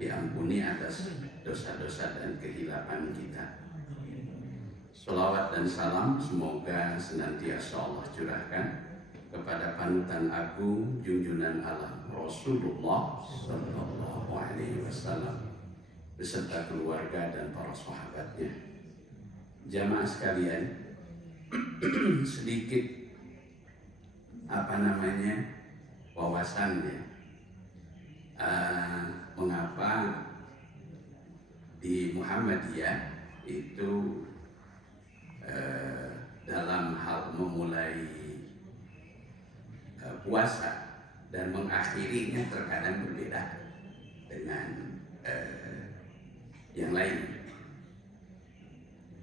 diampuni atas dosa-dosa dan kehilapan kita. Sholawat dan salam semoga senantiasa Allah curahkan kepada panutan agung junjungan alam Rasulullah Sallallahu Alaihi Wasallam beserta keluarga dan para sahabatnya. Jamaah sekalian, sedikit wawasannya. Mengapa di Muhammadiyah itu dalam hal memulai puasa dan mengakhirinya terkadang berbeda dengan yang lain.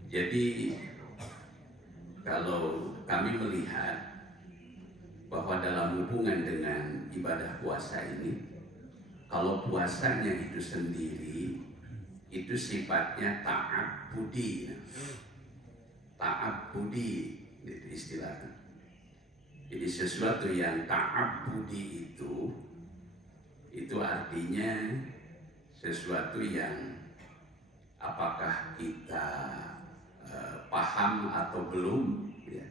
Jadi kalau kami melihat bahwa dalam hubungan dengan ibadah puasa ini, kalau puasanya itu sendiri itu sifatnya ta'abbudi. Ta'abbudi itu istilahnya. Jadi sesuatu yang ta'abbudi itu artinya sesuatu yang apakah kita paham atau belum, ya.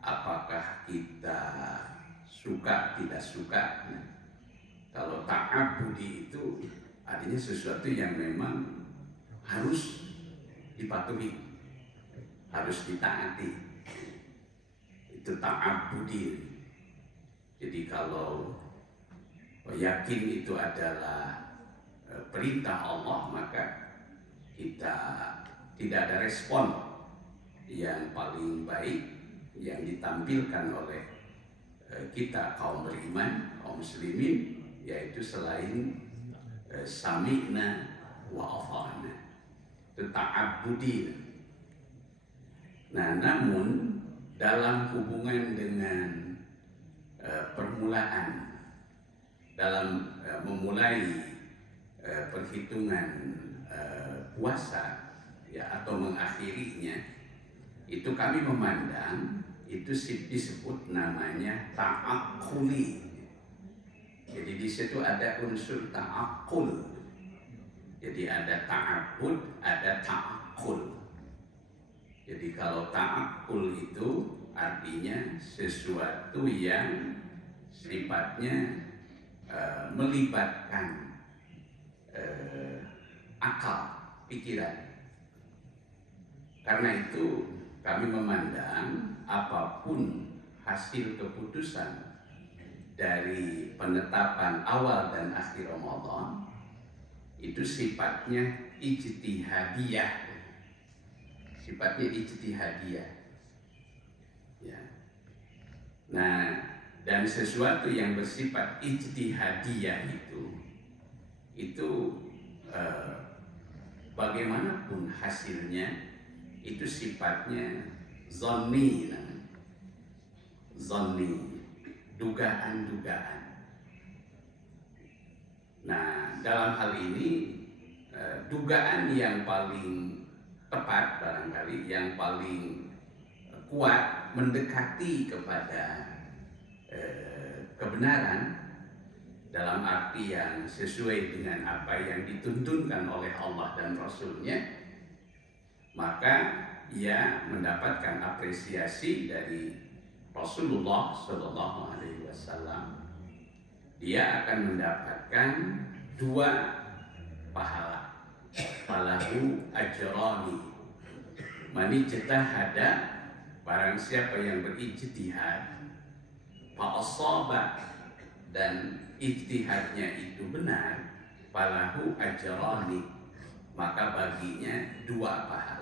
Apakah kita suka tidak suka. Nah, kalau ta'abbudi itu artinya sesuatu yang memang harus dipatuhi, harus ditaati. Itu ta'abbudi. Jadi kalau yakin itu adalah perintah Allah, maka kita tidak ada respon yang paling baik yang ditampilkan oleh kita kaum beriman, kaum muslimin, yaitu selain sami'na wa ata'na, itu ta'abbudi. Nah, namun dalam hubungan dengan permulaan, dalam memulai perhitungan puasa, ya, atau mengakhirinya, itu kami memandang itu disebut namanya ta'akkuli. Jadi di situ ada unsur ta'akkul. Jadi ada ta'abbud, ada ta'akkul. Jadi kalau ta'akkul itu artinya sesuatu yang sifatnya melibatkan akal, pikiran. Karena itu kami memandang apapun hasil keputusan dari penetapan awal dan akhir Ramadan itu sifatnya ijtihadiyah. Sifatnya ijtihadiyah. Ya. Nah, dan sesuatu yang bersifat ijtihadiyah itu bagaimanapun hasilnya itu sifatnya zonni, dugaan-dugaan. Nah, dalam hal ini dugaan yang paling tepat barangkali, yang paling kuat mendekati kepada kebenaran dalam arti yang sesuai dengan apa yang dituntunkan oleh Allah dan Rasul-Nya, maka ia mendapatkan apresiasi dari Rasulullah Sallallahu Alaihi Wasallam. Dia akan mendapatkan 2 pahala. Falahu ajrani. Man ijtahada, barang siapa yang berijtihad, fa asaba, dan ijtihadnya itu benar, falahu ajrani, maka baginya 2 pahala.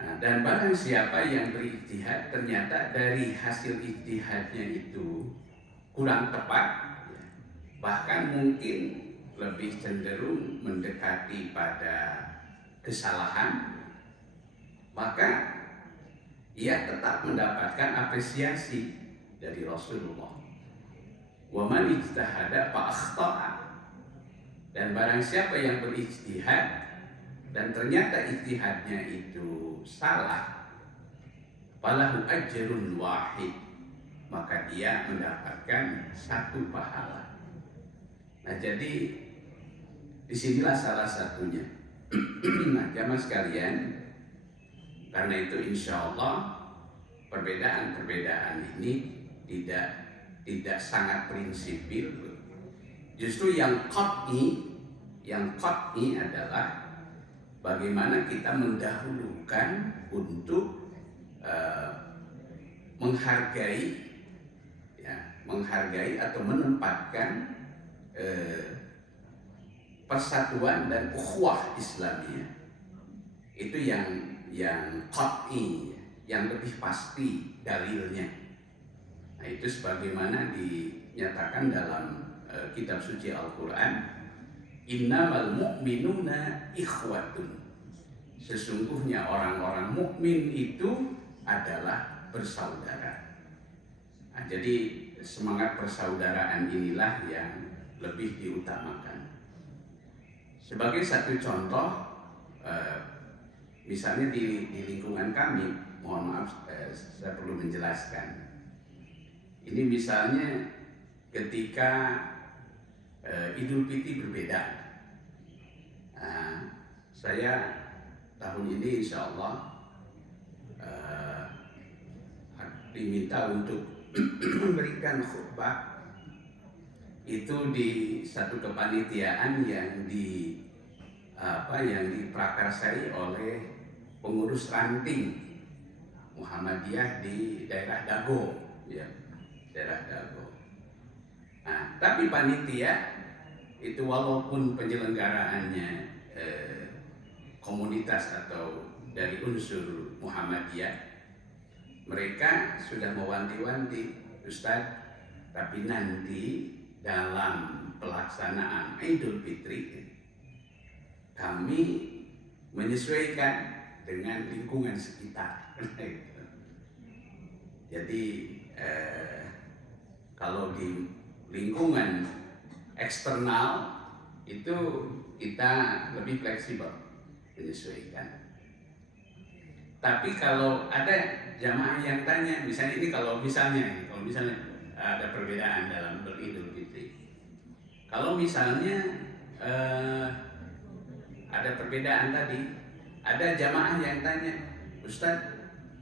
Nah, dan barang siapa yang berijtihad ternyata dari hasil ijtihadnya itu kurang tepat, ya, bahkan mungkin lebih cenderung mendekati pada kesalahan, maka ia tetap mendapatkan apresiasi dari Rasulullah. Wa man ijtahada fa akhta'a, dan barang siapa yang berijtihad dan ternyata ijtihadnya itu salah, falahu ajrun wahid, maka dia mendapatkan 1 pahala. Nah, Nah, jadi disinilah salah satunya. Nah, jamaah sekalian, karena itu insya Allah perbedaan-perbedaan ini tidak sangat prinsipil. Justru yang qat'i adalah bagaimana kita mendahulukan untuk menghargai atau menempatkan persatuan dan ukhuwah Islamiyah. Itu yang qat'i, yang lebih pasti dalilnya. Nah, itu sebagaimana dinyatakan dalam kitab suci Al-Quran, innamal mu'minuna ikhwatun. Sesungguhnya orang-orang mukmin itu adalah bersaudara. Nah, jadi semangat persaudaraan inilah yang lebih diutamakan. Sebagai satu contoh, misalnya di lingkungan kami, mohon maaf, saya perlu menjelaskan. Ini misalnya ketika Idul Fitri berbeda. Saya tahun ini insya Allah diminta untuk memberikan khutbah itu di satu kepanitiaan yang diprakarsai oleh pengurus ranting Muhammadiyah di daerah Dago, ya, daerah Dago. Nah, tapi panitia itu walaupun penyelenggaraannya komunitas atau dari unsur Muhammadiyah, mereka sudah mewanti-wanti, Ustadz, tapi nanti dalam pelaksanaan Idul Fitri kami menyesuaikan dengan lingkungan sekitar. Jadi kalau di lingkungan eksternal itu kita lebih fleksibel menyesuaikan. Tapi kalau ada jamaah yang tanya, misalnya ada perbedaan dalam beridul fitri. Kalau misalnya ada perbedaan tadi, ada jamaah yang tanya, Ustadz,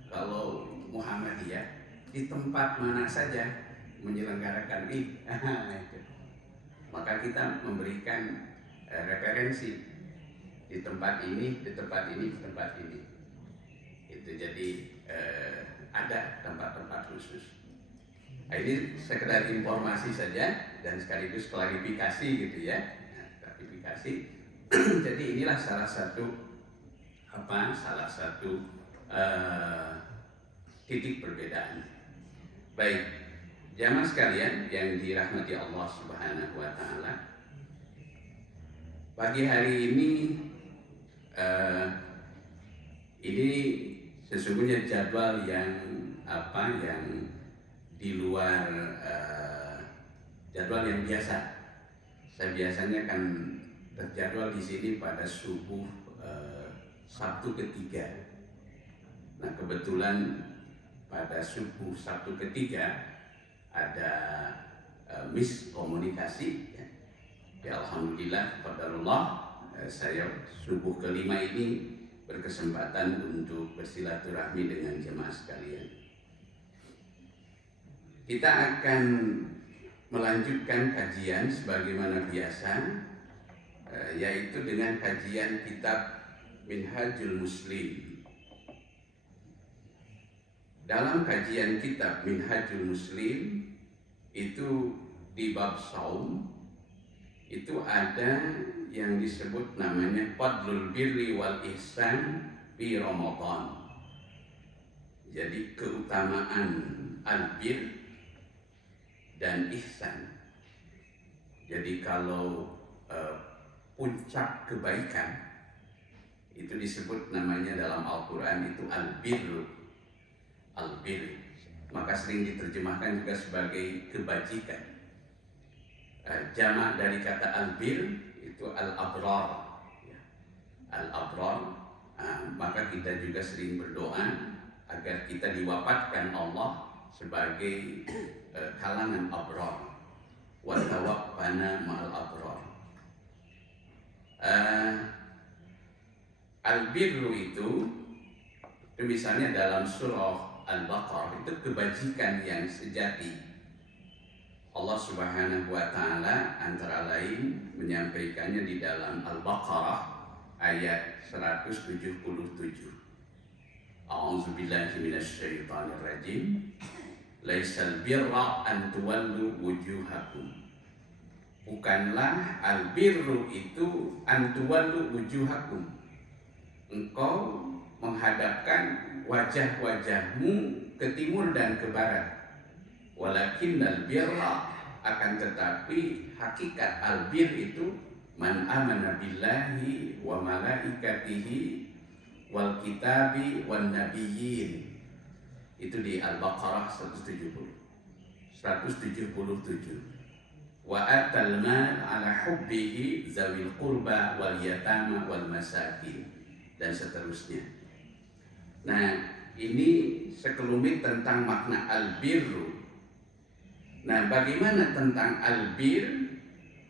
kalau Muhammadiyah di tempat mana saja menyelenggarakan Id, maka kita memberikan referensi di tempat ini, di tempat ini, di tempat ini. Itu jadi ada tempat-tempat khusus. Nah, ini sekedar informasi saja dan sekaligus klarifikasi gitu ya. Klarifikasi. Jadi inilah salah satu titik perbedaan. Baik, jamaah sekalian yang dirahmati Allah Subhanahu wa taala. Pagi hari ini sesungguhnya jadwal yang di luar jadwal yang biasa. Saya biasanya kan terjadwal di sini pada subuh Sabtu ketiga. Nah, kebetulan pada subuh Sabtu ketiga ada miskomunikasi. Ya, alhamdulillah, qadarullah, saya subuh kelima ini berkesempatan untuk bersilaturahmi dengan jemaah sekalian. Kita akan melanjutkan kajian sebagaimana biasa, yaitu dengan kajian kitab Minhajul Muslim. Dalam kajian kitab Minhajul Muslim itu di bab saum itu ada yang disebut namanya Fadlul Birri wal Ihsan fi Ramadan. Jadi keutamaan al-bir dan ihsan. Jadi kalau puncak kebaikan itu disebut namanya dalam Al-Quran itu al-birru, al-bir, maka sering diterjemahkan juga sebagai kebajikan. Jamak dari kata al-bir itu al-abrar, ya. Al-abrar. Maka kita juga sering berdoa agar kita diwafatkan Allah sebagai kalangan abrar, wa tawaffana ma'al abrar. Uh, Al-birru itu misalnya dalam surah Al-Baqarah itu kebajikan yang sejati. Allah Subhanahu wa taala antara lain menyampaikannya di dalam Al-Baqarah ayat 177. A'udzubillahi minasyaitonir rajim. Laisal birra an tuwallu wujuhakum. Bukanlah albirru itu an tuwallu wujuhakum. Engkau menghadapkan wajah-wajahmu ke timur dan ke barat. Walakinnal birra, akan tetapi hakikat albir itu man amana billahi wa malaikatihi wal kitabi wan nabiyyin. Itu di Al-Baqarah 177. Wa atal mal ala hubbihi zawil qurba wal yatama wal masakin, dan seterusnya. Nah, ini sekelumit tentang makna albirru. Nah, bagaimana tentang albir,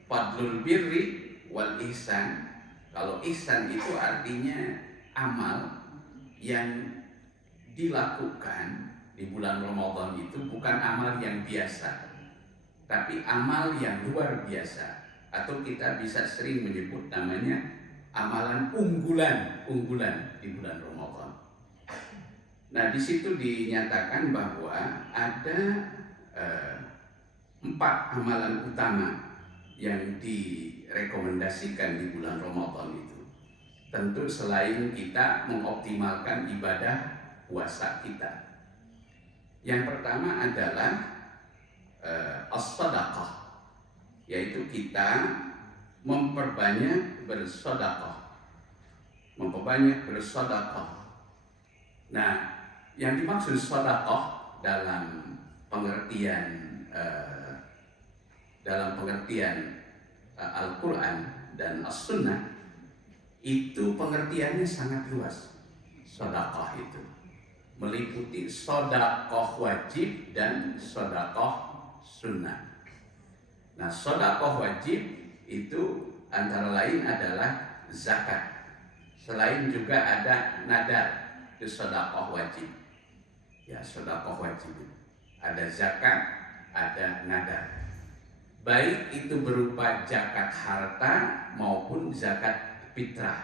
fadlul birri wal ihsan? Kalau ihsan itu artinya amal yang dilakukan di bulan Ramadan itu bukan amal yang biasa, tapi amal yang luar biasa, atau kita bisa sering menyebut namanya amalan unggulan di bulan Ramadan. Nah, di situ dinyatakan bahwa ada 4 amalan utama yang direkomendasikan di bulan Ramadan itu. Tentu selain kita mengoptimalkan ibadah puasa kita. Yang pertama adalah as-sadaqah, yaitu kita memperbanyak bersedekah. Nah, yang dimaksud sedekah dalam pengertian Al-Quran dan As-Sunnah itu pengertiannya sangat luas. Sedekah itu meliputi sedekah wajib dan sedekah sunnah. Nah, sedekah wajib itu antara lain adalah zakat. Selain juga ada nadar, itu sedekah wajib. Ya, sedekah wajib. Ada zakat, ada nadar. Baik itu berupa zakat harta maupun zakat fitrah.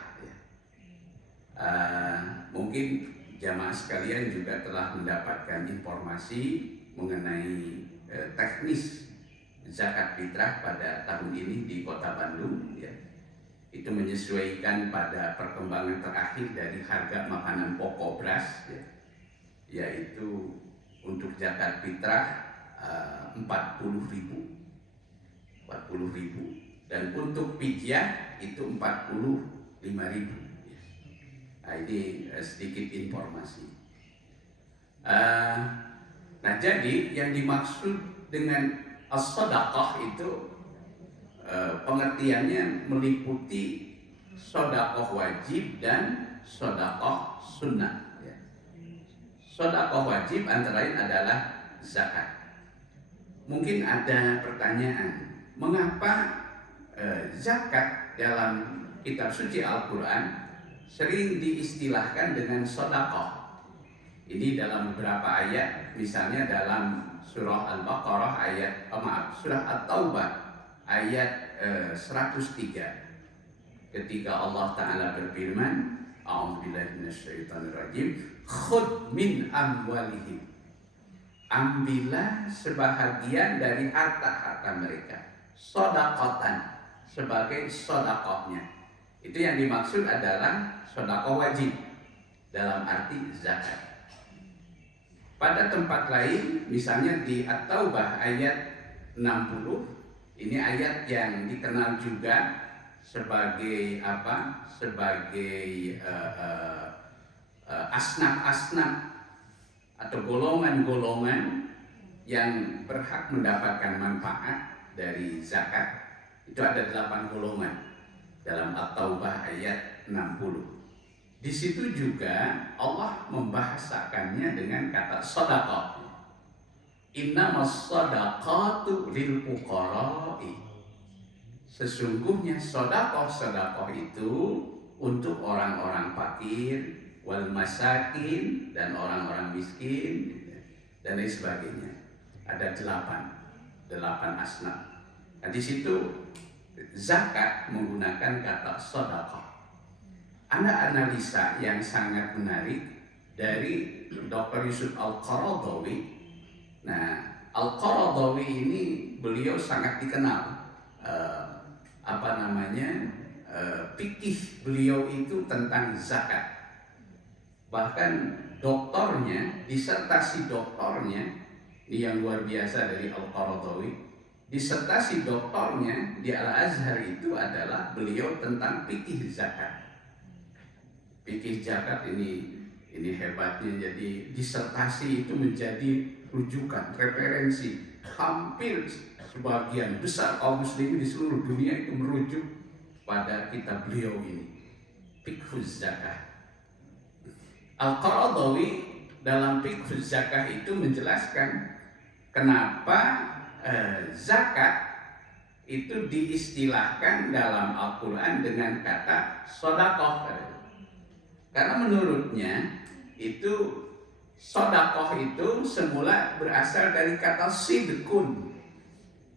Mungkin jamaah sekalian juga telah mendapatkan informasi mengenai teknis zakat fitrah pada tahun ini di Kota Bandung, ya. Itu menyesuaikan pada perkembangan terakhir dari harga makanan pokok beras, ya. Yaitu untuk zakat fitrah 40.000 dan untuk fidyah itu 45.000. Nah, ini sedikit informasi. Nah, jadi yang dimaksud dengan as-sadaqah itu pengertiannya meliputi sedekah wajib dan sedekah sunnah. Sedekah wajib antara lain adalah zakat. Mungkin ada pertanyaan, mengapa zakat dalam kitab suci Al-Quran sering diistilahkan dengan sedekah? Ini dalam beberapa ayat, misalnya dalam surah Al-Baqarah surah At-Taubah ayat 103, ketika Allah Ta'ala berfirman, a'udzubillahi minasyaitonir rajim, khudh min amwalihim, ambillah sebahagian dari harta-harta mereka, sedekatan, sebagai sedekahnya. Itu yang dimaksud adalah sedekah wajib dalam arti zakat. Pada tempat lain, misalnya di At-Taubah ayat 60, ini ayat yang dikenal juga sebagai apa? Sebagai asnaf-asnaf atau golongan-golongan yang berhak mendapatkan manfaat dari zakat. Itu ada 8 golongan dalam At-Taubah ayat 60. Di situ juga Allah membahasakannya dengan kata sedekah. Innamas shadaqatu lil fuqara'i. sesungguhnya sedekah itu untuk orang-orang fakir, wal masakin, dan orang-orang miskin, dan lain sebagainya. Ada delapan asnaf. Nah, di situ zakat menggunakan kata sedekah. Anda analisa yang sangat menarik dari Dr. Yusuf Al-Qaradawi. Nah, Al-Qaradawi ini beliau sangat dikenal. Fikih beliau itu tentang zakat. Bahkan doktornya, disertasi doktornya, ini yang luar biasa dari Al-Qaradawi, disertasi doktornya di Al-Azhar itu adalah beliau tentang fikih zakat. Fikih zakat ini hebatnya, jadi disertasi itu menjadi rujukan, referensi. Hampir sebagian besar kaum muslimin di seluruh dunia itu merujuk pada kitab beliau ini, Fiqh Zakah. Al-Qaradawi dalam Fiqh Zakah itu menjelaskan kenapa zakat itu diistilahkan dalam Al-Quran dengan kata sedekah. Karena menurutnya itu sedekah itu semula berasal dari kata sidqun.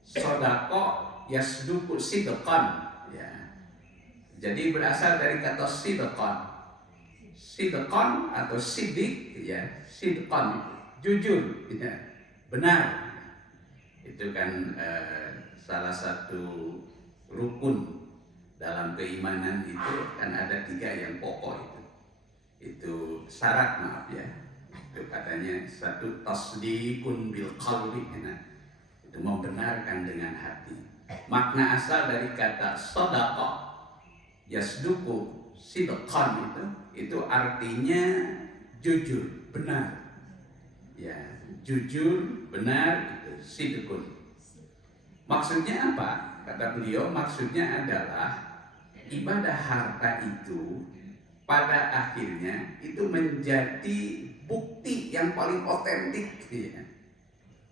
Sedekah yasduqu sidqan. Jadi berasal dari kata sidqan. Sidqan atau sidik, sidqan, jujur, benar. Itu kan salah satu rukun dalam keimanan itu kan ada 3 yang pokok itu syarat, itu katanya satu tasdiqun bil qalbi, itu membenarkan dengan hati. Makna asal dari kata sedekah yasduqu sidqan itu artinya jujur, benar. Jujur, benar, itu sidqun. Maksudnya apa? Kata beliau, maksudnya adalah ibadah harta itu pada akhirnya itu menjadi bukti yang paling otentik,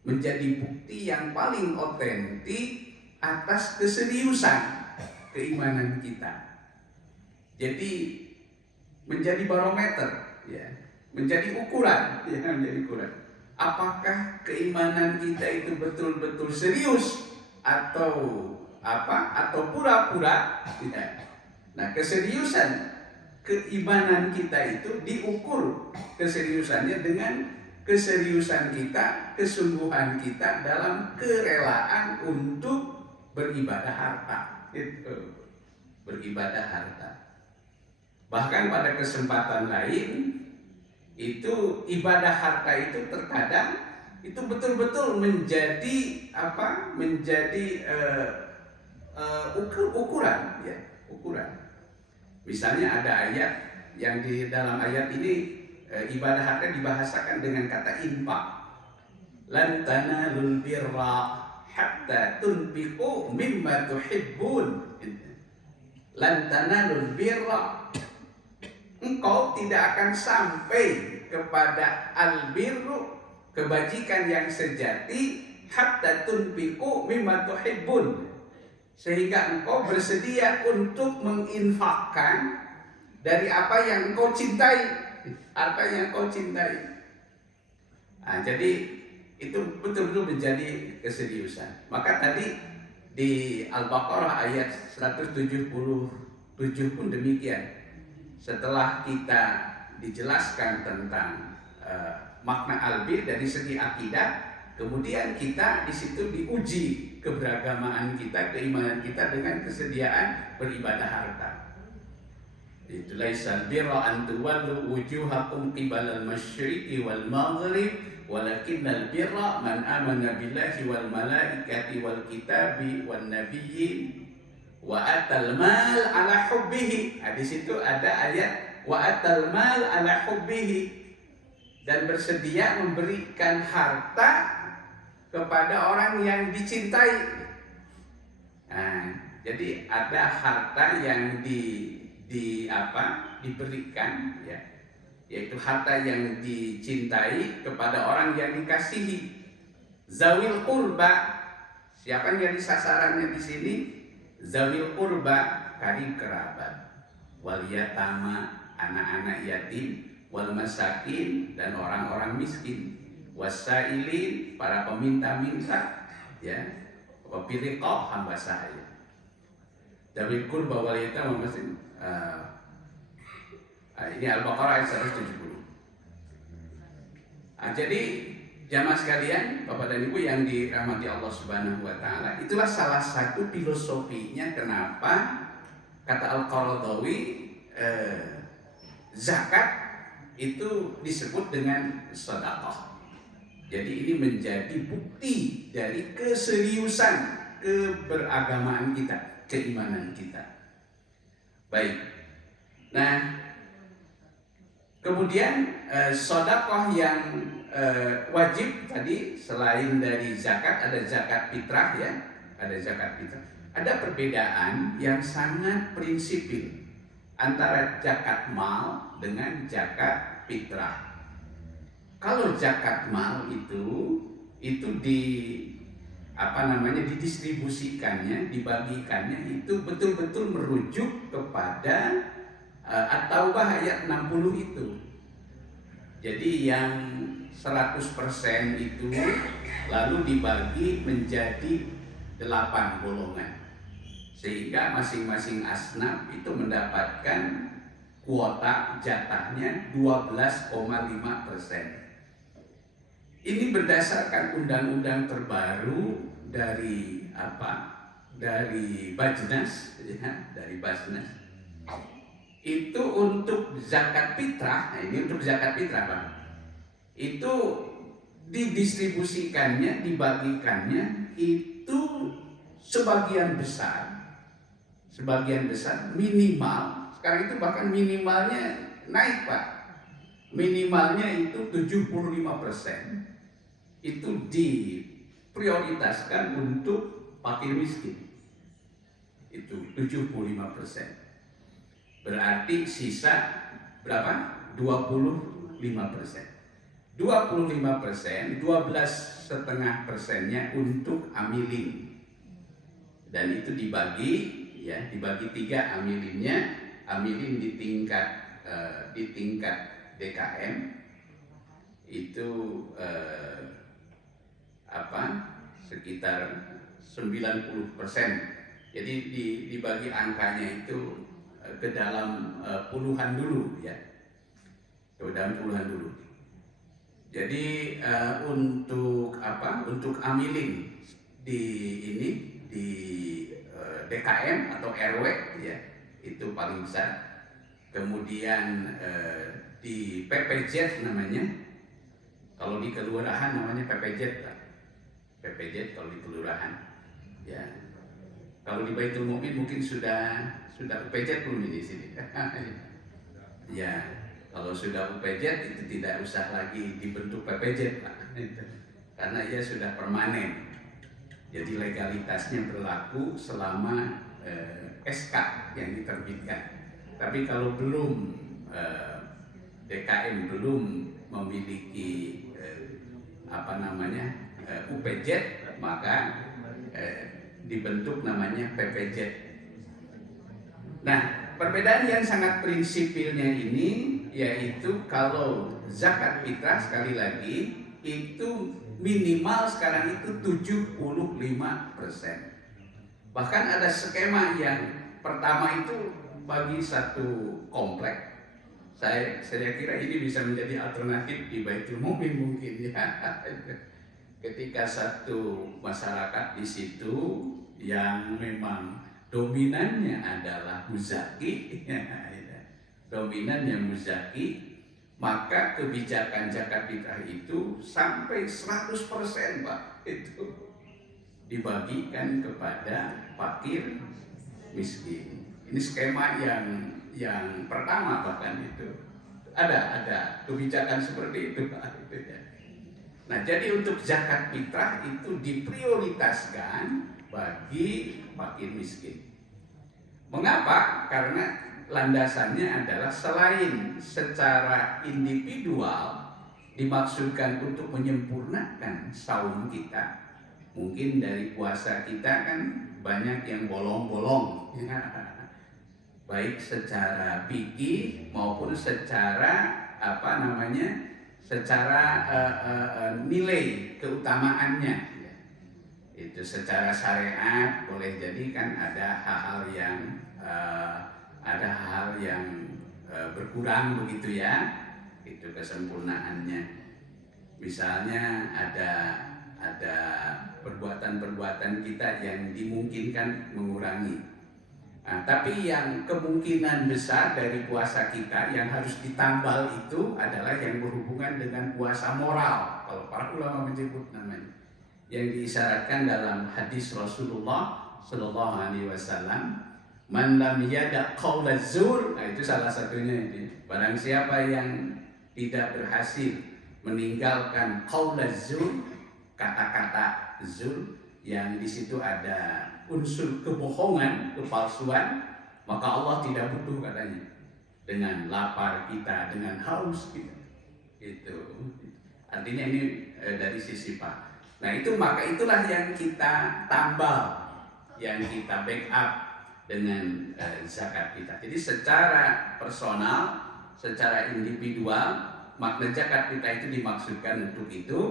menjadi bukti yang paling otentik atas keseriusan keimanan kita. Jadi menjadi barometer, menjadi ukuran, menjadi ukuran. Apakah keimanan kita itu betul-betul serius atau pura-pura? Nah, keseriusan keimanan kita itu diukur keseriusannya dengan keseriusan kita, kesungguhan kita dalam kerelaan untuk beribadah harta. Beribadah harta. Bahkan pada kesempatan lain itu ibadah harta itu terkadang itu betul-betul menjadi ukuran. Misalnya ada ayat yang di dalam ayat ini ibadah harta dibahasakan dengan kata infak. Lan tanalul birra hatta tunfiqu mimma tuhibbun. Lan tanalul birra, engkau tidak akan sampai kepada albirru, kebajikan yang sejati, hatta tunfiqu mimma tuhibbun, sehingga engkau bersedia untuk menginfakkan dari apa yang engkau cintai, Nah, jadi itu betul-betul menjadi keseriusan. Maka tadi di Al-Baqarah ayat 177 pun demikian. Setelah kita dijelaskan tentang makna albir dari segi akidah, kemudian kita di situ diuji keberagamaan kita, keimanan kita dengan kesediaan beribadah harta. Itu laisal birra an tuwallu wujuhakum qibala al-masyriqi wal maghrib walakinnal birra man amana billahi wal malaikati wal kitabi wan nabiyyin wa atal mal ala hubbihi. Di situ ada ayat wa atal mal ala hubbihi, dan bersedia memberikan harta kepada orang yang dicintai. Nah, jadi ada harta yang diberikan, yaitu harta yang dicintai kepada orang yang dikasihi. Zawil qurba, siapa yang jadi sasarannya di sini? zawil qurba, karib kerabat, wal yatama, anak-anak yatim, wal masakin, dan orang-orang miskin, wasailin, para peminta-minta, ya, wafiriqoh, hamba sahaya. Zawil qurba wal yatama masing. Ini Al-Baqarah ayat 170. Jadi jamaah sekalian, Bapak dan Ibu yang dirahmati Allah Subhanahu wa taala, itulah salah satu filosofinya kenapa kata Al-Qaradawi zakat itu disebut dengan sedekah. Jadi ini menjadi bukti dari keseriusan keberagamaan kita, keimanan kita. Baik. Nah, kemudian sedekah yang wajib tadi selain dari zakat ada zakat fitrah, ya, ada zakat fitrah. Ada perbedaan yang sangat prinsipil antara zakat mal dengan zakat fitrah. Kalau zakat mal itu didistribusikannya, dibagikannya itu betul-betul merujuk kepada At-Taubah ayat 60 itu. Jadi yang 100% itu lalu dibagi menjadi 8 golongan, sehingga masing-masing asnaf itu mendapatkan kuota jatahnya 12,5%. Ini berdasarkan undang-undang terbaru dari Bajnas, ya, dari Bajnas. Itu untuk zakat fitrah. Nah, ini untuk zakat fitrah, Bang. Itu didistribusikannya, dibagikannya itu sebagian besar minimal. Sekarang itu bahkan minimalnya naik, Pak. Minimalnya itu 75%. Itu diprioritaskan untuk fakir miskin. Itu 75%. Berarti sisa berapa? 25%. 25%, 12,5%-nya untuk amilin. Dan itu dibagi 3 amilinnya. Amilin di tingkat DKM itu sekitar 90%. Jadi dibagi angkanya itu ke dalam puluhan dulu, ya. Ke dalam puluhan dulu. Jadi untuk amilin di DKM atau RW, ya, itu paling besar. Kemudian di PPZ namanya, kalau di kelurahan namanya PPZ, Pak. PPZ kalau di kelurahan, ya. Kalau di Baitul Mu'min mungkin sudah UPZ belum di sini. Ya, kalau sudah UPZ itu tidak usah lagi dibentuk PPZ, Pak. Karena ia sudah permanen. Jadi legalitasnya berlaku selama SK yang diterbitkan. Tapi kalau belum DKM belum memiliki UPZ, maka dibentuk namanya PPZ. Nah, perbedaan yang sangat prinsipilnya ini yaitu kalau zakat fitrah, sekali lagi, itu minimal sekarang itu 75%. Bahkan ada skema yang pertama itu bagi satu komplek. Saya kira ini bisa menjadi alternatif di Baitul Mu'min mungkin, ya. Ketika satu masyarakat di situ yang memang dominannya adalah muzaki, maka kebijakan zakat fitrah itu sampai 100%, Pak, itu dibagikan kepada fakir miskin. Ini skema yang pertama, bahkan itu ada kebijakan seperti itu, Pak. Nah, jadi untuk zakat fitrah itu diprioritaskan bagi fakir miskin. Mengapa? Karena landasannya adalah selain secara individual dimaksudkan untuk menyempurnakan saum kita, mungkin dari puasa kita kan banyak yang bolong-bolong, ya. Baik secara fikih maupun secara secara nilai keutamaannya. Itu secara syariat boleh jadi kan ada hal-hal yang berkurang begitu ya, itu kesempurnaannya. Misalnya ada perbuatan-perbuatan kita yang dimungkinkan mengurangi. Nah, tapi yang kemungkinan besar dari puasa kita yang harus ditambal itu adalah yang berhubungan dengan puasa moral. Kalau para ulama menyebut namanya, yang diisyaratkan dalam hadis Rasulullah Shallallahu Alaihi Wasallam, man lam yada qaula zur, nah itu salah satunya itu. Barang siapa yang tidak berhasil meninggalkan qaula zur, kata-kata zur yang di situ ada unsur kebohongan, kepalsuan, maka Allah tidak butuh katanya dengan lapar kita, dengan haus kita. Itu artinya ini dari sisi Pak. Nah maka itulah yang kita tambal, yang kita backup dengan zakat kita. Jadi secara personal, secara individual, makna zakat kita itu dimaksudkan untuk itu.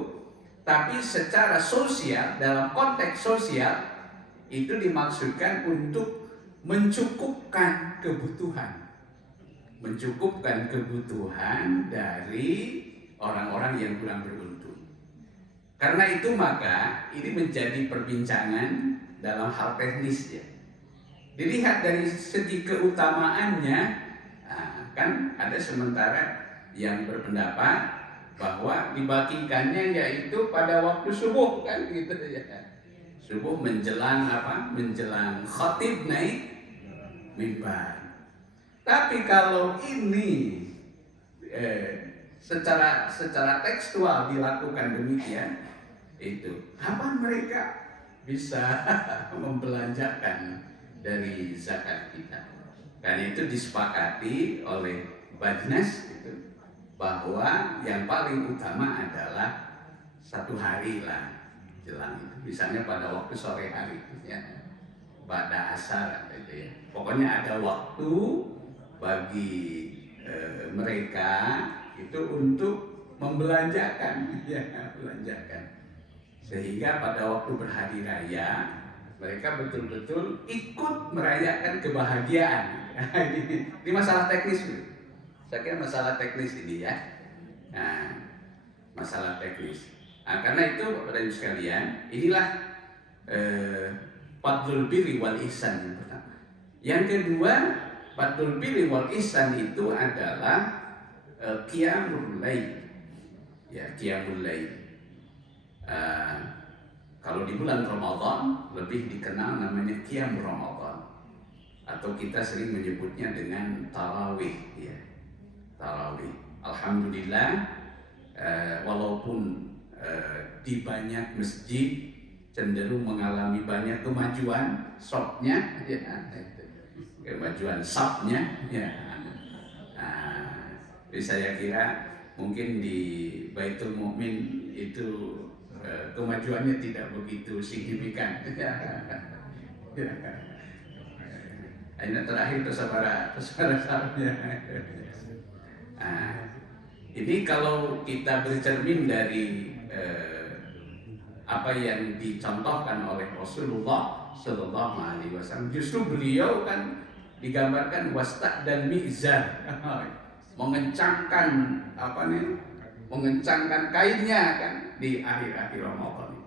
Tapi secara sosial, dalam konteks sosial, itu dimaksudkan untuk mencukupkan kebutuhan. Mencukupkan kebutuhan dari orang-orang yang kurang beruntung. Karena itu maka ini menjadi perbincangan dalam hal teknis ya. Dilihat dari segi keutamaannya, kan ada sementara yang berpendapat bahwa dibagikannya yaitu pada waktu subuh kan gitu ya. Subuh menjelang menjelang khatib naik mimbar. Tapi kalau ini secara tekstual dilakukan demikian, itu kapan mereka bisa membelanjakan dari zakat kita? Dan itu disepakati oleh Bajnas gitu, bahwa yang paling utama adalah satu hari lah jelang itu, misalnya pada waktu sore hari ya, pada asar gitu ya. Pokoknya ada waktu bagi mereka itu untuk membelanjakan ya, belanjakan, sehingga pada waktu berhari raya mereka betul-betul ikut merayakan kebahagiaan. Ini masalah teknis. Saya kira masalah teknis ini ya. Nah, masalah teknis. Nah, karena itu Bapak Ibu sekalian, inilah fadlul birri wal ihsan yang pertama. Yang kedua, fadlul birri wal ihsan itu adalah qiyamul lail. Ya, qiyamul lail. Kalau di bulan Ramadan lebih dikenal namanya qiyam Ramadan, atau kita sering menyebutnya dengan tarawih ya. Tarawih. Alhamdulillah, walaupun di banyak masjid cenderung mengalami banyak kemajuan shopnya, ya, kemajuan shopnya, ya. Jadi saya kira mungkin di Baitul Mukmin itu kemajuannya tidak begitu signifikan. Ini terakhir tersabar shopnya. Nah, ini kalau kita bercermin dari apa yang dicontohkan oleh Rasulullah Shallallahu Alaihi Wasallam, justru beliau kan digambarkan wasta dan mizar, mengencangkan mengencangkan kainnya kan di akhir-akhir Ramadan.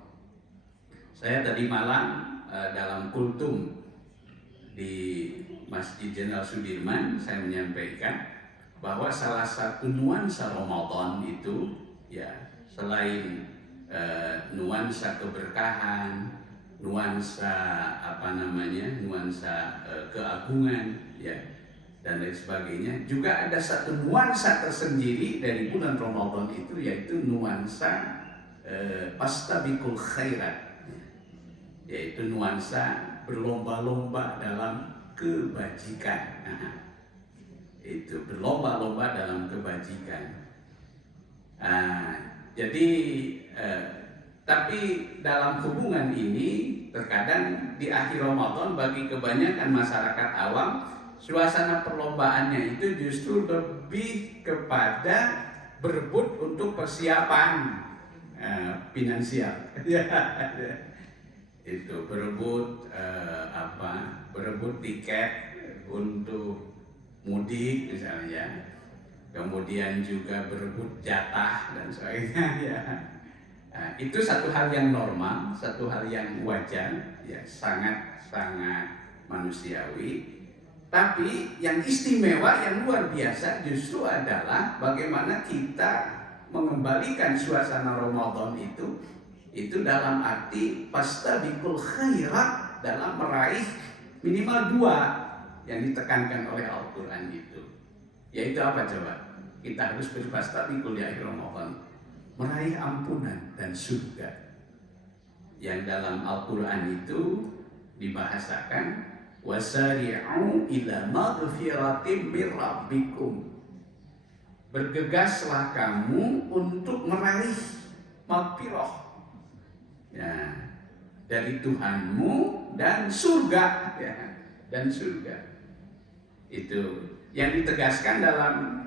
Saya tadi malam dalam kultum di Masjid Jenderal Sudirman, saya menyampaikan bahwa salah satu nuansa Ramadan itu ya, selain nuansa keberkahan, nuansa nuansa keagungan ya, dan lain sebagainya, juga ada satu nuansa tersendiri dari bulan Ramadan itu, yaitu nuansa fastabiqul khairat, yaitu nuansa berlomba-lomba dalam kebajikan. Itu berlomba-lomba dalam kebajikan. Jadi Tapi dalam hubungan ini terkadang di akhir Ramadan bagi kebanyakan masyarakat awam, suasana perlombaannya itu justru lebih kepada berebut untuk persiapan finansial. Itu berebut berebut tiket untuk mudik misalnya, kemudian juga berebut jatah dan sebagainya ya. Nah, itu satu hal yang normal, satu hal yang wajar, ya sangat manusiawi. Tapi yang istimewa, yang luar biasa justru adalah bagaimana kita mengembalikan suasana Ramadan itu dalam arti fastabiqul khairat, dalam meraih minimal 2 yang ditekankan oleh Al-Quran itu. Yaitu apa coba? Kita harus berfastabiqul di akhir Ramadan, meraih ampunan dan surga. Yang dalam Al-Quran itu dibahasakan wasari'u ila maghfiratin mir rabbikum. Bergegaslah kamu untuk meraih maghfirah ya, dari Tuhanmu dan surga ya, dan surga. Itu yang ditegaskan dalam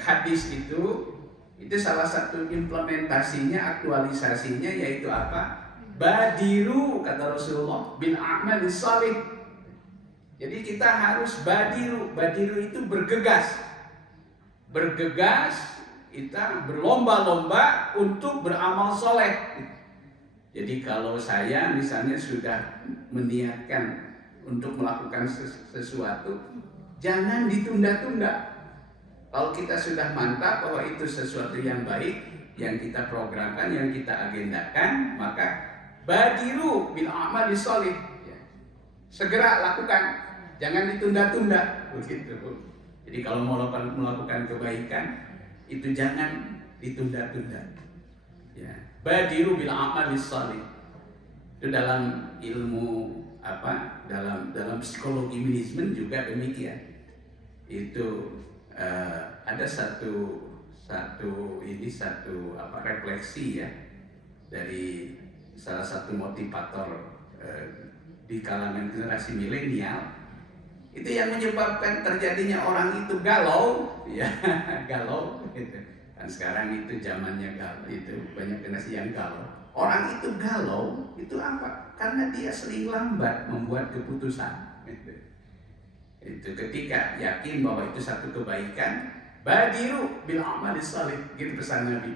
hadis itu salah satu implementasinya, aktualisasinya yaitu apa? Badiru, kata Rasulullah, bil a'malis shalih. Jadi kita harus badiru. Badiru itu bergegas. Bergegas, kita berlomba-lomba untuk beramal soleh. Jadi kalau saya misalnya sudah meniatkan untuk melakukan sesuatu, jangan ditunda-tunda. Kalau kita sudah mantap bahwa itu sesuatu yang baik, yang kita programkan, yang kita agendakan, maka badiru bil a'mali sholih. Ya. Segera lakukan, jangan ditunda-tunda. Begitu. Jadi kalau mau melakukan kebaikan, itu jangan ditunda-tunda. Ya. Badiru bil a'mali sholih. Itu dalam ilmu dalam psikologi manajemen juga demikian. Itu ada satu refleksi ya dari salah satu motivator di kalangan generasi milenial, itu yang menyebabkan terjadinya orang itu galau ya. Galau gitu. Kan sekarang itu zamannya galau, itu banyak generasi yang galau. Orang itu galau itu apa? Karena dia sering lambat membuat keputusan gitu. Itu ketika yakin bahwa itu satu kebaikan, badiru bil a'malis shalih, gitu pesan Nabi.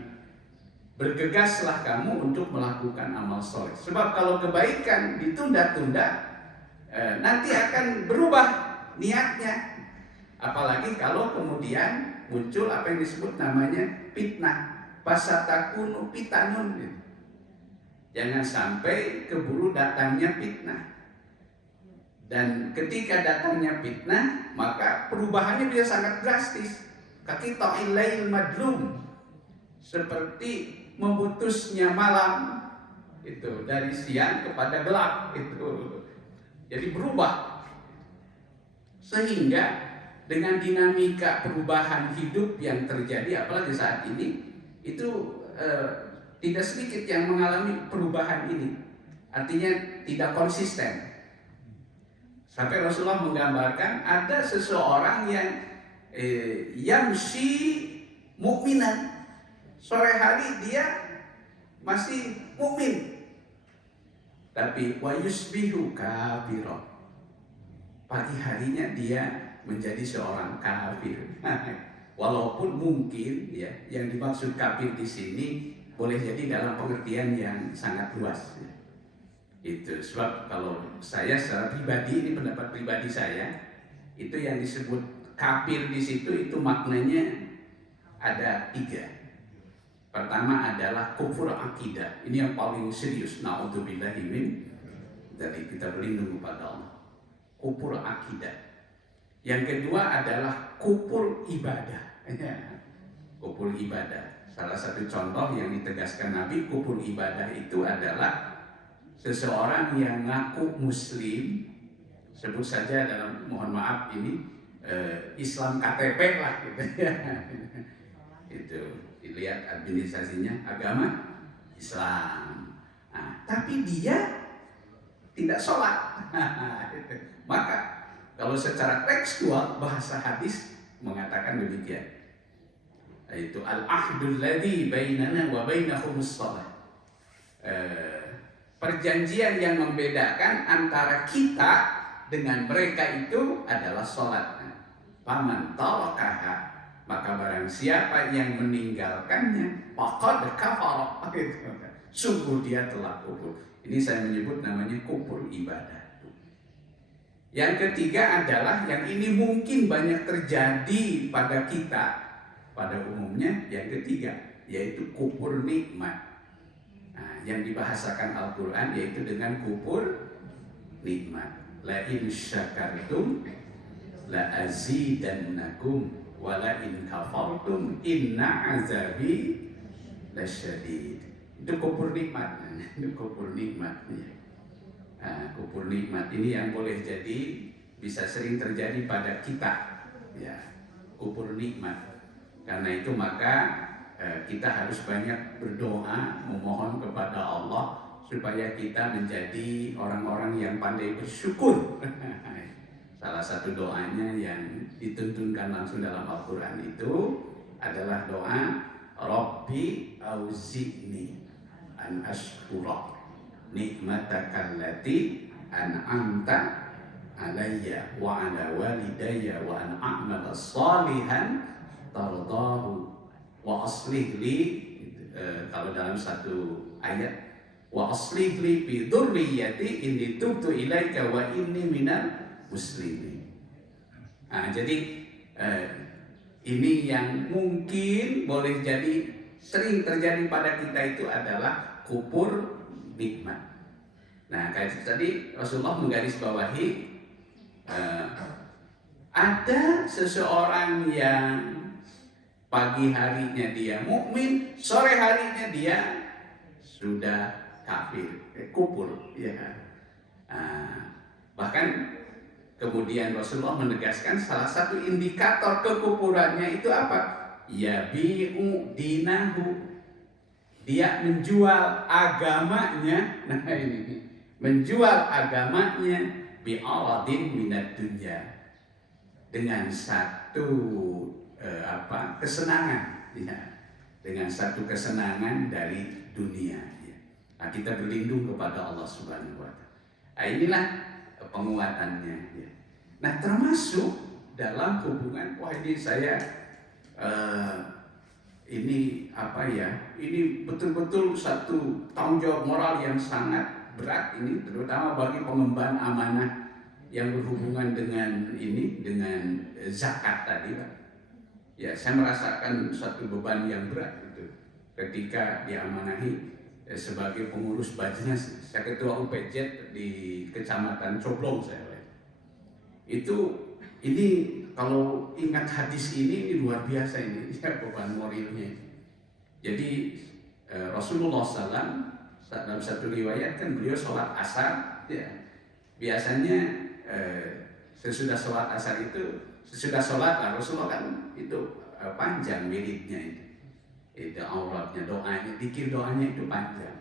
Bergegaslah kamu untuk melakukan amal soleh. Sebab kalau kebaikan ditunda-tunda, nanti akan berubah niatnya. Apalagi kalau kemudian muncul apa yang disebut namanya fitnah, fasatakunu fitanun. Jangan sampai keburu datangnya fitnah. Dan ketika datangnya fitnah, maka perubahannya bisa sangat drastis. Kaqita'il lail madlum, seperti memutusnya malam itu dari siang kepada gelap itu. Jadi berubah. Sehingga dengan dinamika perubahan hidup yang terjadi apalagi saat ini, itu tidak sedikit yang mengalami perubahan ini. Artinya tidak konsisten. Sampai Rasulullah menggambarkan ada seseorang yang mukminan, sore hari dia masih mukmin, tapi wa yusbihu kafiron, pagi harinya dia menjadi seorang kafir. Walaupun mungkin ya yang dimaksud kafir di sini boleh jadi dalam pengertian yang sangat luas. Itu sebab kalau saya secara pribadi, ini pendapat pribadi saya, itu yang disebut kafir di situ itu maknanya ada 3. Pertama adalah kufur akidah, ini yang paling serius. Na'udzubillahi min, jadi kita berlindung kepada Allah. Kufur akidah. Yang kedua adalah kufur ibadah. Kufur ibadah. Salah satu contoh yang ditegaskan Nabi, kufur ibadah itu adalah seseorang yang ngaku muslim, sebut saja dalam, mohon maaf ini Islam KTP lah gitu ya. Itu dilihat administrasinya agama Islam, tapi dia tidak sholat. Maka kalau secara tekstual bahasa hadis mengatakan demikian, yaitu al-ahdul ladzi bainana wa bainahumus shalah. Perjanjian yang membedakan antara kita dengan mereka itu adalah sholat. Faman tarakaha, maka barang siapa yang meninggalkannya faqad kafara, sungguh dia telah kufur. Ini saya menyebut namanya kufur ibadah. Yang ketiga adalah yang ini mungkin banyak terjadi pada kita pada umumnya, yang ketiga yaitu kufur nikmat. Nah, yang dibahasakan Al-Quran yaitu dengan kufur nikmat. La in syakartum la azidannakum wa la in kafartum inna azabi lasyadid. Itu kufur nikmat. Itu kufur nikmat. Nah, kufur nikmat ini yang boleh jadi bisa sering terjadi pada kita, ya, kufur nikmat. Karena itu maka kita harus banyak berdoa memohon kepada Allah supaya kita menjadi orang-orang yang pandai bersyukur. Salah satu doanya yang dituntunkan langsung dalam Al-Quran itu adalah doa Rabbi auzi'ni an ashkura nikmataka allati an'amta alayya wa ala walidayya wa an a'mala salihan tardahu wa aslih li, kalau dalam satu ayat wa aslih li fi dzurriyyati inni tubtu ilaika wa inni minal muslimin. Nah, jadi ini yang mungkin boleh jadi sering terjadi pada kita itu adalah kufur nikmat. Nah, kayak tadi Rasulullah menggarisbawahi ada seseorang yang pagi harinya dia mukmin, sore harinya dia sudah kafir, kufur, ya. Bahkan kemudian Rasulullah menegaskan salah satu indikator kekufurannya itu apa? Yabi'u dinahu, dia menjual agamanya. Nah, ini menjual agamanya bi'aradin minad dunya, dengan satu kesenangan, ya, dengan satu kesenangan dari dunia, ya. Nah, kita berlindung kepada Allah Subhanahu wa Ta'ala. Nah, inilah penguatannya, ya. Nah, termasuk dalam hubungan, wah ini saya ini betul-betul satu tanggung jawab moral yang sangat berat ini, terutama bagi pengemban amanah yang berhubungan dengan zakat tadi, Pak. Ya, saya merasakan satu beban yang berat itu ketika diamanahi sebagai pengurus Bajnas. Saya ketua UPJ di Kecamatan Coblong saya. Ini kalau ingat hadis ini luar biasa ini beban moralnya. Jadi Rasulullah SAW dalam satu riwayat kan beliau sholat asar, ya. Biasanya sesudah sholat asar itu, sesudah sholat Rasulullah kan itu panjang wiridnya itu auratnya, doanya, dikir doanya itu panjang.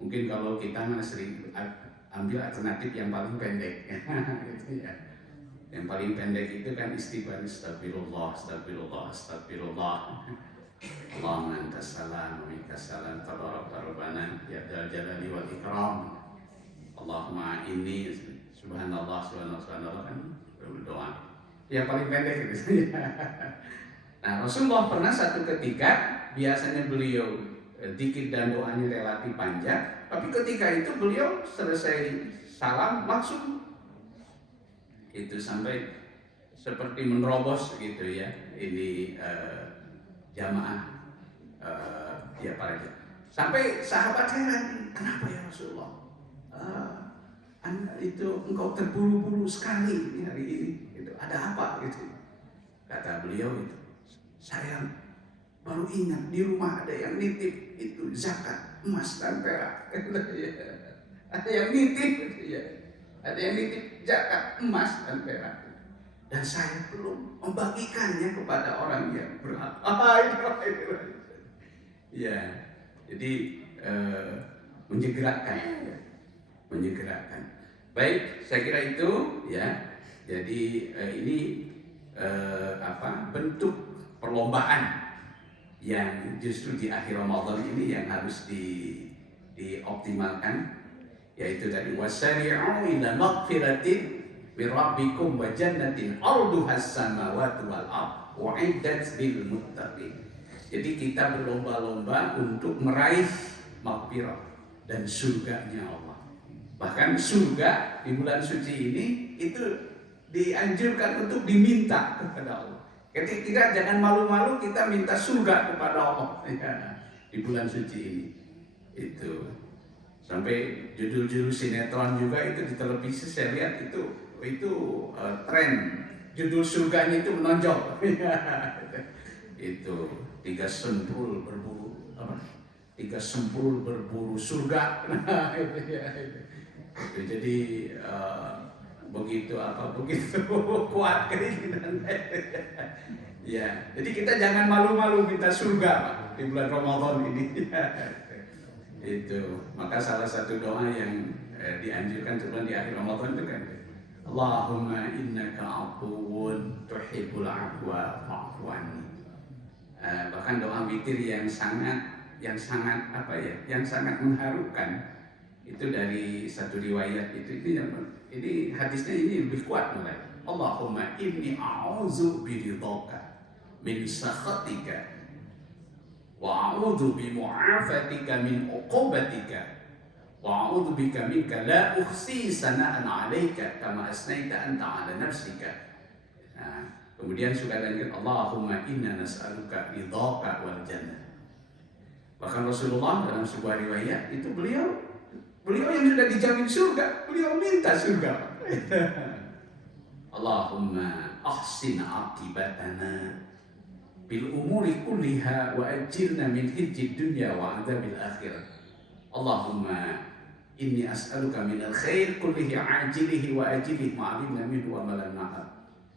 Mungkin kalau kita sering ambil alternatif yang paling pendek, gitu ya. Yang paling pendek itu kan istighfar, astagfirullah, astagfirullah, astagfirullah. Allahumma antas salam wa minkas salam, tabarakta rabbana ya dzal jalali wal ikram. Allahumma inni subhanallah, subhanallah kan berdoa. Yang paling pendek itu. Nah, Rasulullah pernah satu ketika, biasanya beliau dzikir dan doanya relatif panjang, tapi ketika itu beliau selesai salam langsung itu sampai seperti menerobos gitu ya, ini jamaah ya para jamaah. Sampai sahabat heran, kenapa ya Rasulullah? Engkau terburu-buru sekali hari ini, gitu. Ada apa gitu? Kata beliau itu, saya baru ingat di rumah ada yang nitip itu zakat emas dan perak. Ada yang nitip, ya. Ada yang nitip zakat emas dan perak. Dan saya belum membagikannya kepada orang yang berhak. Ya, jadi menyegerakan, ya. Menyegerakan. Baik, saya kira itu ya. Jadi ini bentuk perlombaan yang justru di akhir Ramadan ini yang harus dioptimalkan, yaitu tadi wasari'u ila maghfiratin min rabbikum wa jannatin 'arduhas samawati wal ardh u'iddat lil muttaqin. Jadi kita berlomba-lomba untuk meraih maghfirah dan surganya Allah. Bahkan surga di bulan suci ini itu dianjurkan untuk diminta kepada Allah. Ketika jangan malu-malu kita minta surga kepada Allah ya, di bulan suci ini. Itu sampai judul-judul sinetron juga itu di televisi saya lihat itu tren judul surganya itu menonjol. Itu 3 sempul berburu surga. Jadi begitu kuat keinginan. Ya, jadi kita jangan malu-malu minta surga Pak, di bulan Ramadan ini. Itu maka salah satu doa yang dianjurkan cuma di akhir Ramadan itu kan, Allahumma innaka afuwun tuhibbul afwa fa'fu anni. Bahkan doa witir yang sangat mengharukan itu dari satu riwayat ini hadisnya ini lebih kuat mulai. Allahumma inni a'udzu biridhaka min sakhatika wa a'udzu bi mu'afatika min uqubatika wa a'udzu bika minka la uhsi sana'an 'alaika kama asnaita anta 'ala nafsika. Kemudian suka lanjut Allahumma inna nas'aluka ridhaka wal jannah. Bahkan Rasulullah dalam sebuah riwayat itu beliau yang sudah dijamin surga, beliau minta surga. Allahumma ahsin aqibatana bil umuri kulliha wa ajirna min hidzid dunya wa adzabil akhirah. Allahumma inni as'aluka minal khair kullihi ajilihi wa ajilihi ma'alimna minhu wa malam na'ab.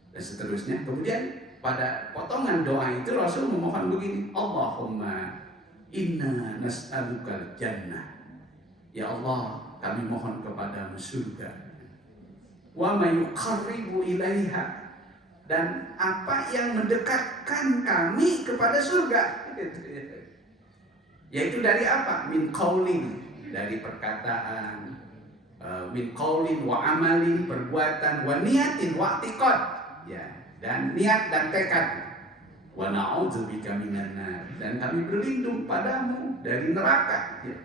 Dan seterusnya. Kemudian pada potongan doa itu Rasul memohon begini, Allahumma inna nas'alukal jannah. Ya Allah, kami mohon kepadamu surga. Wa ma yuqarribu ilaiha, dan apa yang mendekatkan kami kepada surga. Yaitu dari apa? Min qaulin, dari perkataan, min qaulin wa amalin, perbuatan, wa niyatin wa i'tiqad, ya, dan niat dan tekad. Wa na'udzubika minan nar, dan kami berlindung padamu dari neraka, ya.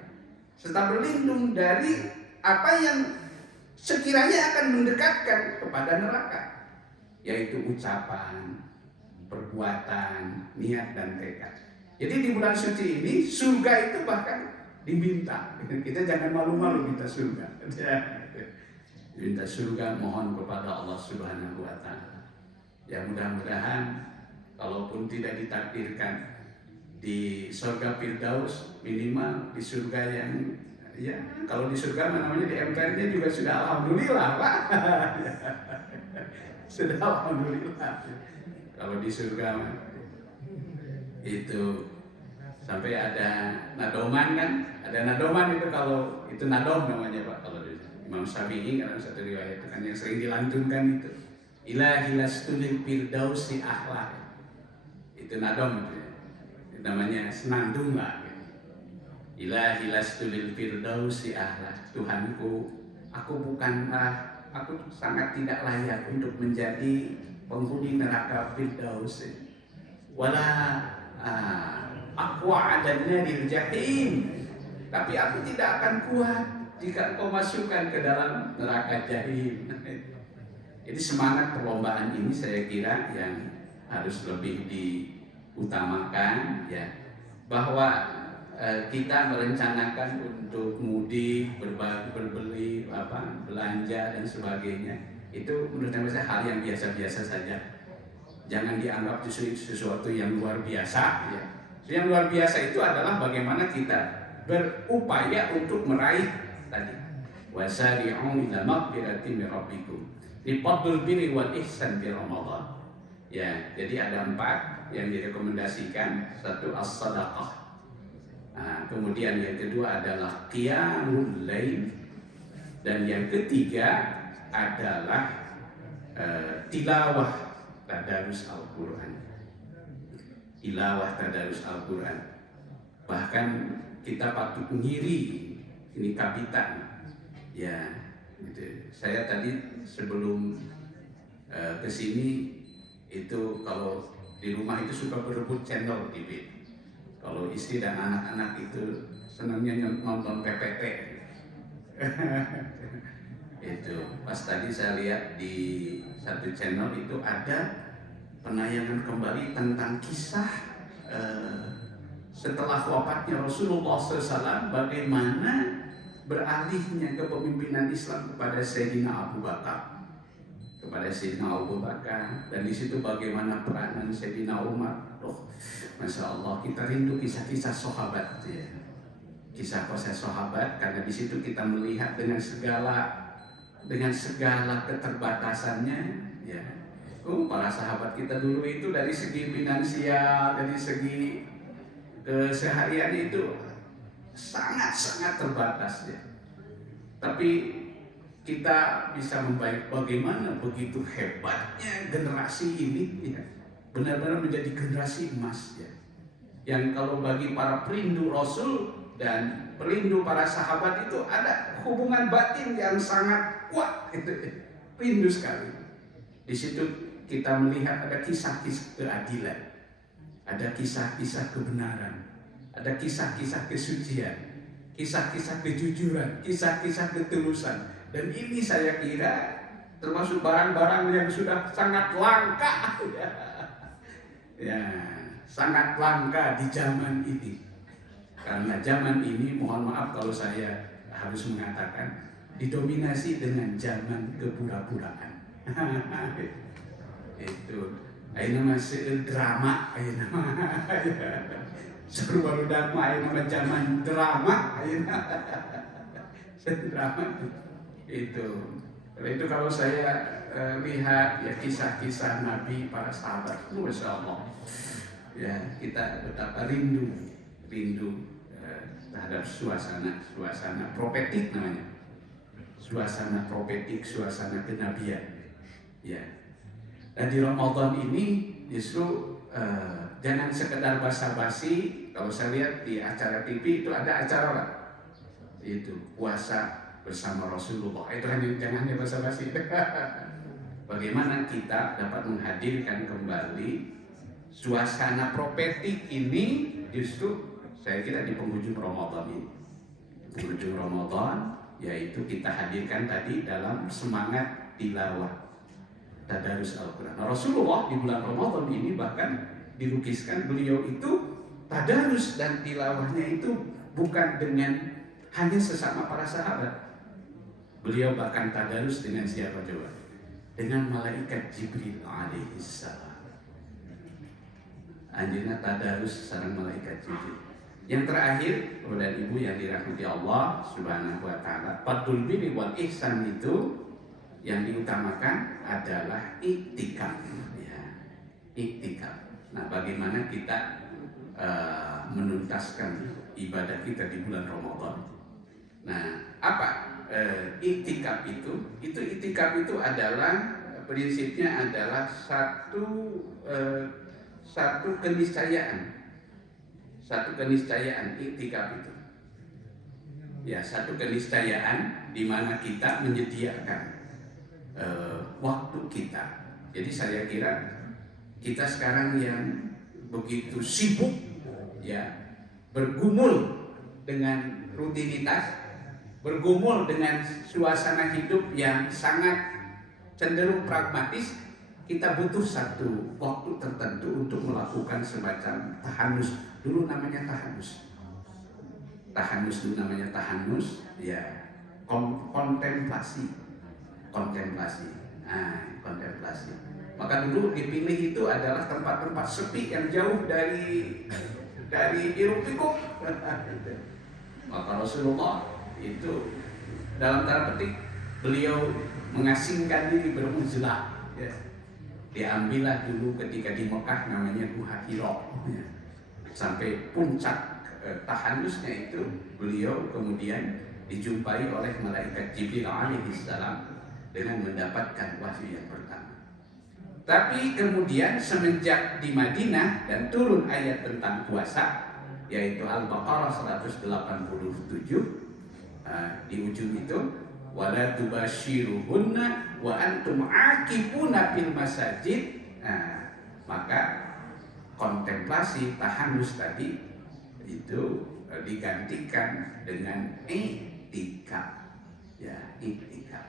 Serta berlindung dari apa yang sekiranya akan mendekatkan kepada neraka, yaitu ucapan, perbuatan, niat dan tekad. Jadi di bulan suci ini surga itu bahkan diminta. Kita jangan malu-malu minta surga. Minta surga, mohon kepada Allah Subhanahu wa taala. Ya mudah-mudahan kalaupun tidak ditakdirkan di surga Firdaus, minimal di surga yang, ya, kalau di surga namanya di MPR-nya juga sudah alhamdulillah Pak. Sudah alhamdulillah. Kalau di surga itu sampai ada nadoman kan, ada nadoman itu, kalau itu nadom namanya Pak, kalau Imam Syafi'i dalam satu riwayat itu kan yang sering dilantunkan itu, Ilahi lastulil firdausi ahla. Itu nadom itu, itu namanya senandung lah. Ilahi lastulil firdausi ahla. Tuhanku, aku sangat tidak layak untuk menjadi penghuni neraka Firdaus. Wala aqwa adanya lil jahim. Tapi aku tidak akan kuat jika engkau masukkan ke dalam neraka jahim. Jadi semangat perlombaan ini saya kira yang harus lebih diutamakan, ya, bahwa kita merencanakan untuk mudik, berbeli, belanja dan sebagainya. Itu menurut saya hal yang biasa-biasa saja. Jangan dianggap sesuatu yang luar biasa, ya. Yang luar biasa itu adalah bagaimana kita berupaya untuk meraih tadi. Wasari'u ila maghfiratin min rabbikum li fadlil birri wal ihsan fi Ramadan. Ya, jadi ada 4 yang direkomendasikan. 1 as-sadaqah. Nah, kemudian yang kedua adalah qiyamul lail, dan yang ketiga adalah tilawah tadarus Al-Quran. Tilawah tadarus Al-Quran. Bahkan kita patut ngiri, ini kapitan. Ya, gitu. Saya tadi sebelum kesini itu kalau di rumah itu suka berebut channel TV. Kalau istri dan anak-anak itu senangnya nonton PPT. Itu pas tadi saya lihat di satu channel itu ada penayangan kembali tentang kisah setelah wafatnya Rasulullah SAW, bagaimana beralihnya kepemimpinan Islam kepada Sayyidina Abu Bakar, dan di situ bagaimana peranan Sayyidina Umar. Masya Allah, kita rindu kisah-kisah sahabat, ya. Kisah-kisah sahabat, karena di situ kita melihat dengan segala keterbatasannya, ya. Para sahabat kita dulu itu dari segi finansial, dari segi keseharian itu sangat-sangat terbatas, ya. Tapi kita bisa membayangkan bagaimana begitu hebatnya generasi ini, ya. Benar-benar menjadi generasi emas, ya. Yang kalau bagi para perindu Rasul dan perindu para sahabat itu ada hubungan batin yang sangat kuat, itu rindu sekali. Di situ kita melihat ada kisah-kisah keadilan, ada kisah-kisah kebenaran, ada kisah-kisah kesucian, kisah-kisah kejujuran, kisah-kisah ketulusan. Dan ini saya kira termasuk barang-barang yang sudah sangat langka, ya, sangat langka di zaman ini. Karena zaman ini, mohon maaf kalau saya harus mengatakan, didominasi dengan zaman kepura-puraan. Itu ayo nama drama, ayo nama seru baru dharma, ayo nama zaman drama, ayo drama itu. Kalau saya lihat ya kisah-kisah Nabi, para sahabat, Masya Allah, ya, kita betapa rindu terhadap suasana profetik namanya, suasana profetik, suasana kenabian, ya. Dan di Ramadan ini justru jangan sekedar basa-basi. Kalau saya lihat di acara TV itu ada acara lah, itu puasa bersama Rasulullah. Itu jangan basa-basi. Bagaimana kita dapat menghadirkan kembali suasana profetik ini, justru saya kira di penghujung Ramadan ini. Penghujung Ramadan, yaitu kita hadirkan tadi dalam semangat tilawah tadarus Al-Quran. Nah, Rasulullah di bulan Ramadan ini bahkan dilukiskan beliau itu tadarus dan tilawahnya itu bukan dengan hanya sesama para sahabat. Beliau bahkan tadarus dengan siapa coba? Dengan malaikat Jibril alaihissalam. Anjina tadarus sareng malaikat Jibril. Yang terakhir, Bapak dan Ibu yang dirahmati Allah Subhanahu wa taala, fadlul birri wal ihsan itu yang diutamakan adalah iktikaf, ya. Iktikaf. Nah, bagaimana kita menuntaskan ibadah kita di bulan Ramadan? Nah, apa iktikaf itu? Iktikaf itu adalah prinsipnya adalah satu keniscayaan. Satu keniscayaan iktikaf itu. Ya, satu keniscayaan di mana kita menyediakan waktu kita. Jadi saya kira kita sekarang yang begitu sibuk, ya, bergumul dengan rutinitas, bergumul dengan suasana hidup yang sangat cenderung pragmatis, kita butuh satu waktu tertentu untuk melakukan semacam tahanus. Dulu namanya tahanus. Dulu namanya tahanus, ya, kontemplasi. Kontemplasi. Maka dulu dipilih itu adalah tempat-tempat sepi yang jauh dari hiruk pikuk. Maka Rasulullah itu dalam tanda petik beliau mengasingkan diri bermuzlah, ya. Diambillah dulu ketika di Mekah namanya Gua Hira, ya. Sampai puncak tahanusnya itu beliau kemudian dijumpai oleh malaikat Jibril alaihissalam dengan mendapatkan wahyu yang pertama. Tapi kemudian semenjak di Madinah dan turun ayat tentang puasa, yaitu Al-Baqarah 187, di ujung itu wala tubashiruhunna wa antum aqifuna fil masajid. Maka kontemplasi tahanus tadi itu digantikan dengan i'tikaf. Ya, i'tikaf.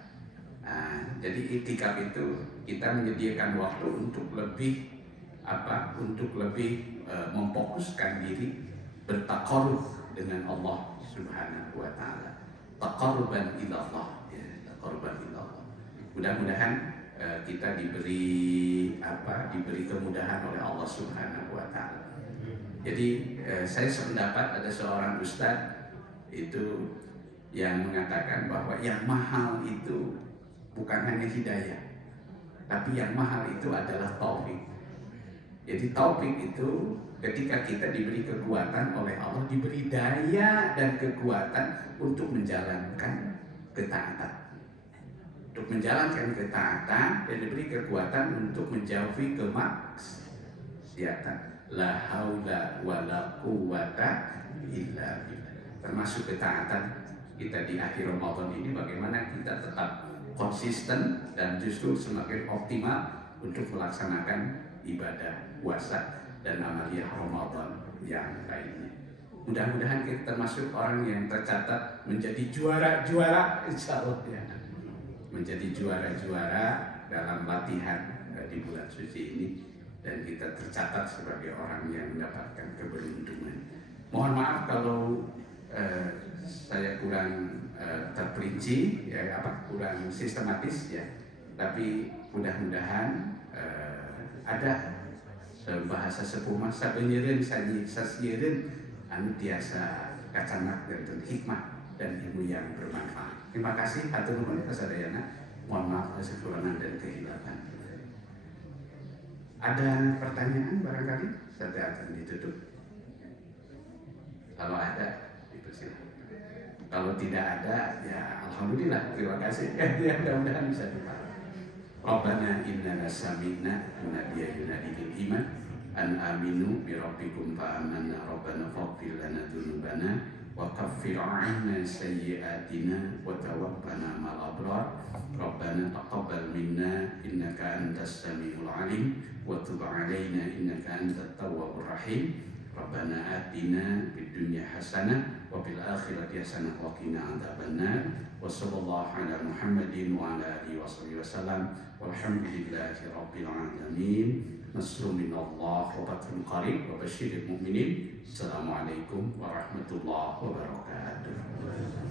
Jadi i'tikaf itu kita menyediakan waktu untuk lebih memfokuskan diri bertaqarrub dengan Allah Subhanahu wa taala. Taqarruban ila Allah, ya, taqarruban ila Allah. Mudah-mudahan kita diberi kemudahan oleh Allah Subhanahu wa taala. Jadi saya sependapat ada seorang ustadz itu yang mengatakan bahwa yang mahal itu bukan hanya hidayah, tapi yang mahal itu adalah taufik. Jadi taufik itu ketika kita diberi kekuatan oleh Allah, diberi daya dan kekuatan untuk menjalankan ketaatan. Untuk menjalankan ketaatan dan diberi kekuatan untuk menjauhi kemaksiatan. La haula wala quwwata illa billah. Termasuk ketaatan kita di akhir Ramadan ini, bagaimana kita tetap konsisten dan justru semakin optimal untuk melaksanakan ibadah puasa dan amaliyah Ramadan yang lainnya. Mudah-mudahan kita termasuk orang yang tercatat menjadi juara-juara, insya Allah ya. Menjadi juara-juara dalam latihan di bulan suci ini, dan kita tercatat sebagai orang yang mendapatkan keberuntungan. Mohon maaf kalau saya kurang terperinci, kurang sistematis ya. Tapi mudah-mudahan ada bahasa sepuh masa penyirin sasierin anu tiasa kacanak dan hikmah dan ilmu yang bermanfaat. Terima kasih hatur nuhun kasadayana. Mohon maaf kekurangan dan kehilangan. Ada pertanyaan barangkali? Saya akan ditutup. Kalau ada, dipersilakan. Kalau tidak ada, ya alhamdulillah, terima kasih. Ya, mudah-mudahan bisa dipahami. Rabbana innana sami'na munadiyan yunadi lil iman an aminu bi rabbikum fa amanna rabbana faghfir lana dzunubana wa kaffir 'anna sayyi'atina wa tawaffana ma'al abrar. Rabbana taqabbal minna innaka antas samiul 'alim wa tub 'alaina innaka antat tawwabur rahim. Rabbana atina fid dunya hasanah wa fil akhirati hasanah wa qina adzabannar. Wa sallallahu ala Muhammadin wa ala alihi wasallam. Walhamdulillahi rabbil alamin. Nasrun minallah wa fathun qarib wa basyiril mu'minin. Assalamualaikum warahmatullahi wabarakatuh.